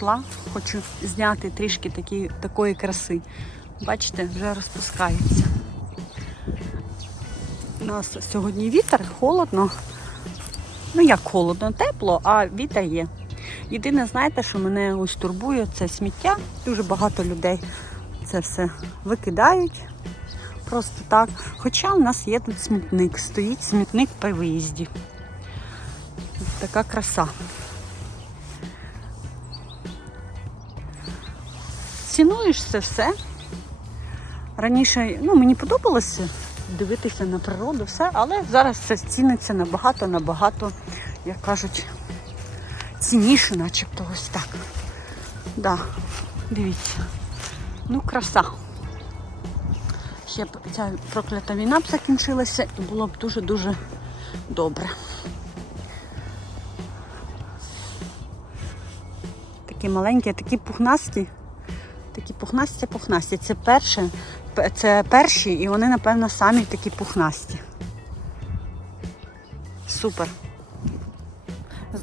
прийшла, хочу зняти трішки такі, такої краси. Бачите, вже розпускається. У нас сьогодні вітер, холодно. Ну як холодно, тепло, а вітер є. Єдине, знаєте, що мене ось турбує, це сміття. Дуже багато людей це все викидають просто так. Хоча у нас є тут смітник, стоїть смітник при виїзді. Така краса. Цінуєш це все. Раніше ну, мені подобалося дивитися на природу, все, але зараз це ціниться набагато, набагато, як кажуть, цінніше, начебто ось так. Да, дивіться. Ну, краса. Ще б ця проклята війна б закінчилася і було б дуже-дуже добре. Такі маленькі, такі пухнасті. Такі пухнасті пухнасті. Це перші, це перші і вони, напевно, самі такі пухнасті. Супер.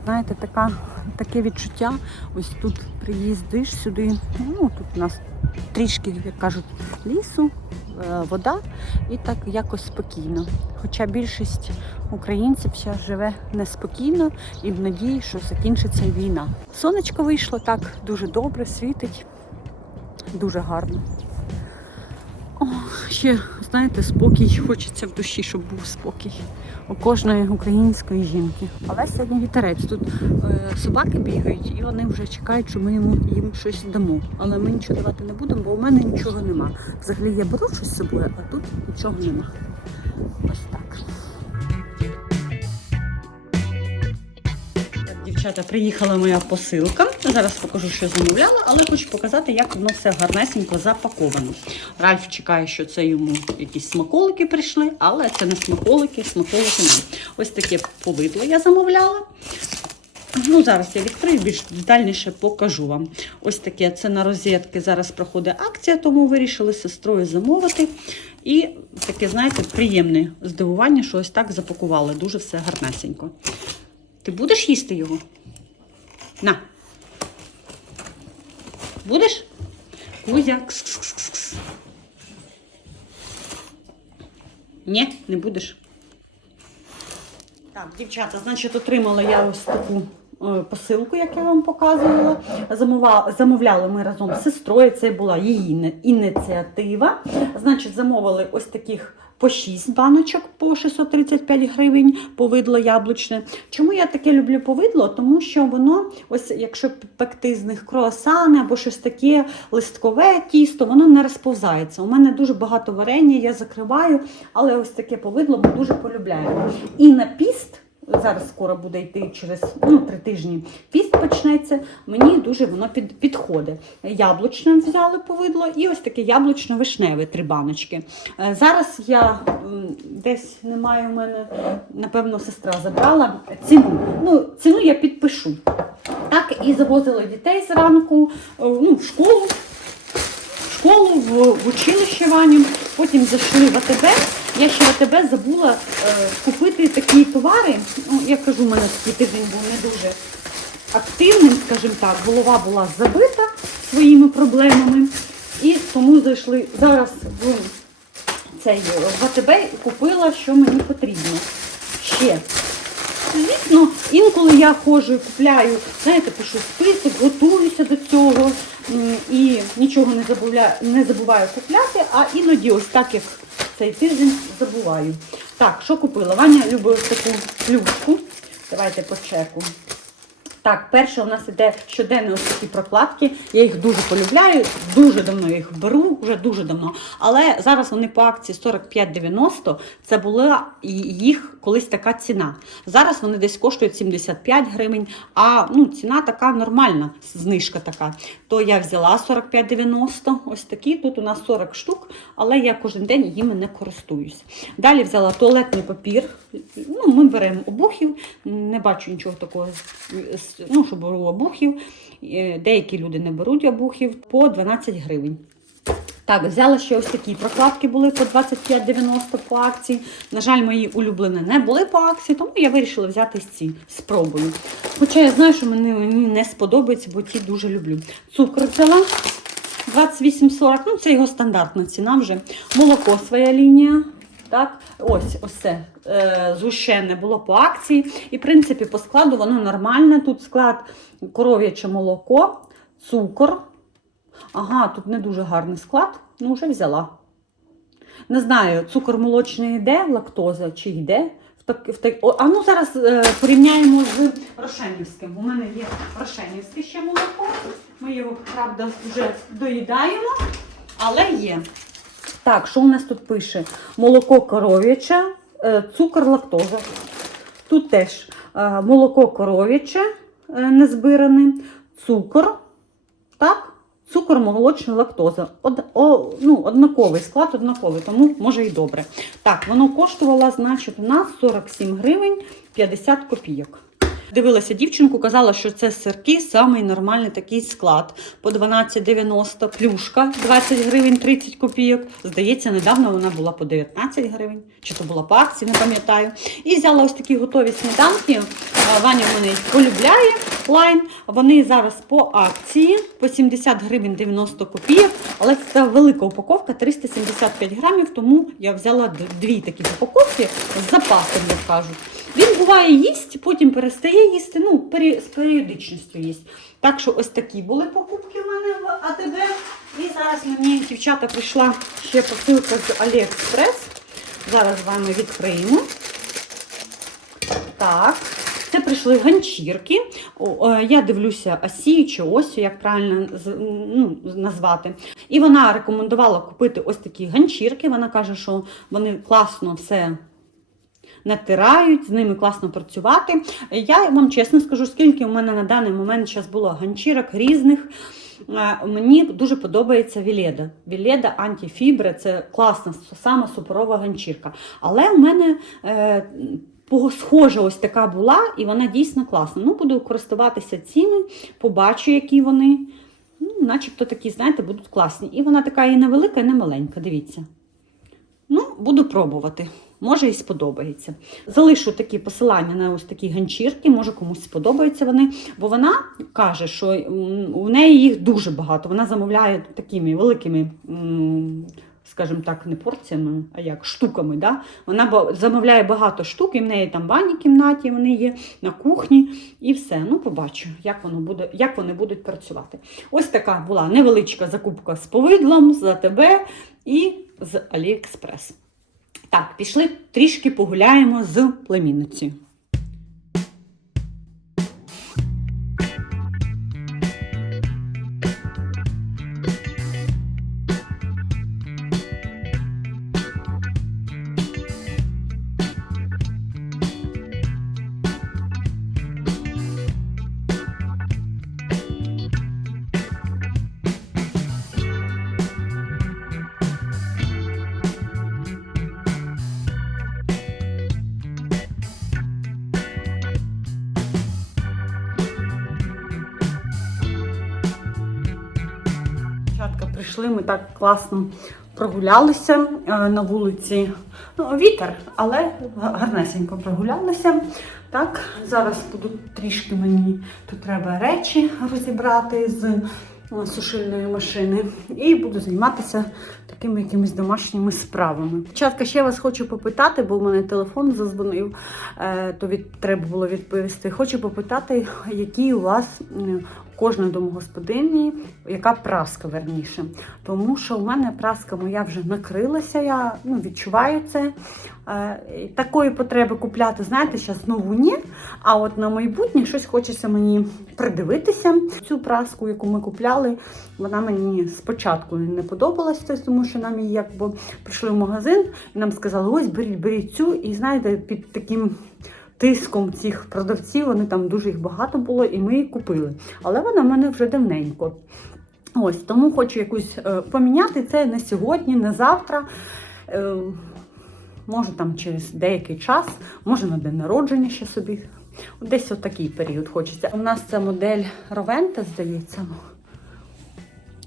Знаєте, така, таке відчуття. Ось тут приїздиш сюди. Ну, тут у нас трішки, як кажуть, лісу, е, вода і так якось спокійно. Хоча більшість українців зараз живе неспокійно і в надії, що закінчиться війна. Сонечко вийшло так дуже добре, світить, дуже гарно. О, ще, знаєте, спокій, хочеться в душі, щоб був спокій у кожної української жінки. Але сьогодні вітерець. Тут е, собаки бігають і вони вже чекають, що ми їм щось дамо. Але ми нічого давати не будемо, бо у мене нічого нема. Взагалі я беру щось з собою, а тут нічого нема. Ось Дівчата, приїхала моя посилка. Зараз покажу, що замовляла, але хочу показати, як воно все гарнесенько запаковано. Ральф чекає, що це йому якісь смаколики прийшли, але це не смаколики, смаколики не. Ось таке повидло я замовляла. Ну, зараз я відкрию, більш детальніше покажу вам. Ось таке, це на розетки. Зараз проходить акція, тому вирішили з сестрою замовити. І таке, знаєте, приємне здивування, що ось так запакували. Дуже все гарнесенько. Ти будеш їсти його? На. Будеш? Кузя. Кс-кс-кс-кс. Ні, не будеш. Так, дівчата, значить, отримала я ось таку е, посилку, як я вам показувала. Замовляли ми разом з сестрою. Це була її ініціатива. Значить, замовили ось таких по 6 баночок по 635 гривень повидло яблучне. Чому я таке люблю повидло? Тому що воно, ось якщо пекти з них круасани або щось таке листкове тісто, воно не розповзається. У мене дуже багато варення, я закриваю, але ось таке повидло ми дуже полюбляємо. І на піст. Зараз скоро буде йти через ну, три тижні. Піст почнеться. Мені дуже воно під, підходить. Яблучне взяли повидло і ось таке яблучно-вишневе три баночки. Е, Зараз я десь немає у мене, напевно, сестра забрала ціну. Ну, ціну я підпишу. Так, і завозила дітей зранку е, ну, в школу. В школу, в, училище Ваню, потім зайшли в АТБ. Я ще АТБ забула е, купити такі товари. Ну, я кажу, у мене такий тиждень був не дуже активним, скажімо так. Голова була забита своїми проблемами. І тому зайшли зараз в цей в АТБ і купила, що мені потрібно. Ще. Звісно, інколи я ходжу і купляю, знаєте, пишу список, готуюся до цього і нічого не забуваю, не забуваю купляти, а іноді ось так, як цей тиждень, забуваю. Так, що купила? Ваня любить таку плюшку. Давайте по чеку. Так, перше у нас іде щоденні ось такі прокладки. Я їх дуже полюбляю, дуже давно їх беру, вже дуже давно. Але зараз вони по акції 45,90. Це була їх колись така ціна. Зараз вони десь коштують 75 гривень, а ну, ціна така нормальна, знижка така. То я взяла 45,90. Ось такі. Тут у нас 40 штук, але я кожен день їми не користуюсь. Далі взяла туалетний папір. Ну, ми беремо обухів, не бачу нічого такого, ну, що беру обухів. Е, Деякі люди не беруть обухів по 12 гривень. Так, взяла ще ось такі прокладки були по 25,90 по акції. На жаль, мої улюблені не були по акції, тому я вирішила взяти ці спробую. Хоча я знаю, що мені, мені не сподобається, бо ті дуже люблю. Цукор взяла 28,40, ну це його стандартна ціна вже. Молоко своя лінія. Так, ось ось це е, згущене було по акції. І, в принципі, по складу воно нормальне. Тут склад коров'яче молоко, цукор. Ага, тут не дуже гарний склад, ну вже взяла. Не знаю, цукор молочний йде, лактоза чи йде. В так, а ну зараз е, порівняємо з Рошенівським. У мене є Рошенівське ще молоко. Ми його, правда, вже доїдаємо, але є. Так, що у нас тут пише? Молоко коров'яче, е, цукор, лактоза. Тут теж е, молоко коров'яче е, незбиране, цукор, так? Цукор, молочна лактоза. Од, о, ну, однаковий склад, однаковий, тому може і добре. Так, воно коштувало, значить, у нас 47 гривень 50 копійок. Дивилася дівчинку, казала, що це сирки, самий нормальний такий склад. По 12,90 плюшка 20 гривень 30 копійок. Здається, недавно вона була по 19 гривень, чи то була по акції, не пам'ятаю. І взяла ось такі готові сніданки. Ваня в мене полюбляє лайн. Вони зараз по акції по 70 гривень 90 копійок, але це велика упаковка 375 грамів, тому я взяла дві такі упаковки з запасом, як кажуть. Він буває їсть, потім перестає їсти, ну, з періодичністю їсть. Так що ось такі були покупки в мене в АТБ. І зараз мені, дівчата, прийшла ще посилка з Aliexpress. Зараз з вами відкриємо. Так, прийшли ганчірки. Е, Я дивлюся Асію чи Осю, як правильно ну, назвати. І вона рекомендувала купити ось такі ганчірки. Вона каже, що вони класно все натирають, з ними класно працювати. Я вам чесно скажу, скільки у мене на даний момент зараз було ганчірок різних. Е, Мені дуже подобається Віледа. Віледа антифібри це класна, сама суперова ганчірка. Але у мене е, схожа ось така була, і вона дійсно класна. Ну, буду користуватися цими, побачу, які вони. Ну, начебто такі, знаєте, будуть класні. І вона така і невелика, і не маленька. Дивіться. Ну, буду пробувати. Може і сподобається. Залишу такі посилання на ось такі ганчірки, може комусь сподобаються вони. Бо вона каже, що у неї їх дуже багато. Вона замовляє такими великими, скажімо так, не порціями, а як штуками. Да? Вона замовляє багато штук, і в неї там в кімнаті вони є, на кухні і все. Ну, побачу, як воно буде, як вони будуть працювати. Ось така була невеличка закупка з повидлом, за тебе і з AliExpress. Так, пішли трішки погуляємо з племінницею. Прийшли, ми так класно прогулялися е, на вулиці. Ну, вітер, але гарнесенько прогулялися. Так, зараз буду трішки мені тут треба речі розібрати з е, сушильної машини. І буду займатися такими якимись домашніми справами. Дівчатка, ще вас хочу попитати, бо в мене телефон зазвонив, е, то від, треба було відповісти. Хочу попитати, які у вас кожної домогосподині, яка праска верніше. Тому що в мене праска моя вже накрилася, я ну, відчуваю це. Е, Такої потреби купляти, знаєте, зараз знову ні. А от на майбутнє щось хочеться мені придивитися. Цю праску, яку ми купляли, вона мені спочатку не подобалася, тому що нам її якби прийшли в магазин і нам сказали, ось беріть, беріть цю. І знаєте, під таким тиском цих продавців, вони там дуже їх багато було, і ми її купили. Але вона в мене вже давненько. Ось, тому хочу якусь е, поміняти це не сьогодні, не завтра. Е, може там через деякий час, може на день народження ще собі. Десь от такий період хочеться. У нас це модель Ровента, здається.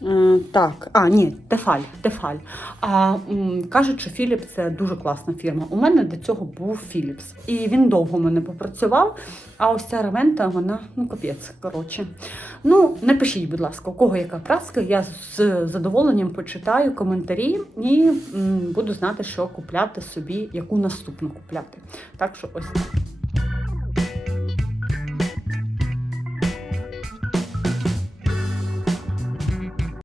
Е, так, а, ні, Тефаль. Тефаль. А м, кажуть, що Philips це дуже класна фірма. У мене до цього був Philips. І він довго в мене попрацював. А ось ця ревента, вона, ну, капець, коротше. Ну, напишіть, будь ласка, у кого яка праска. Я з задоволенням почитаю коментарі і м, буду знати, що купляти собі, яку наступну купляти. Так що ось так.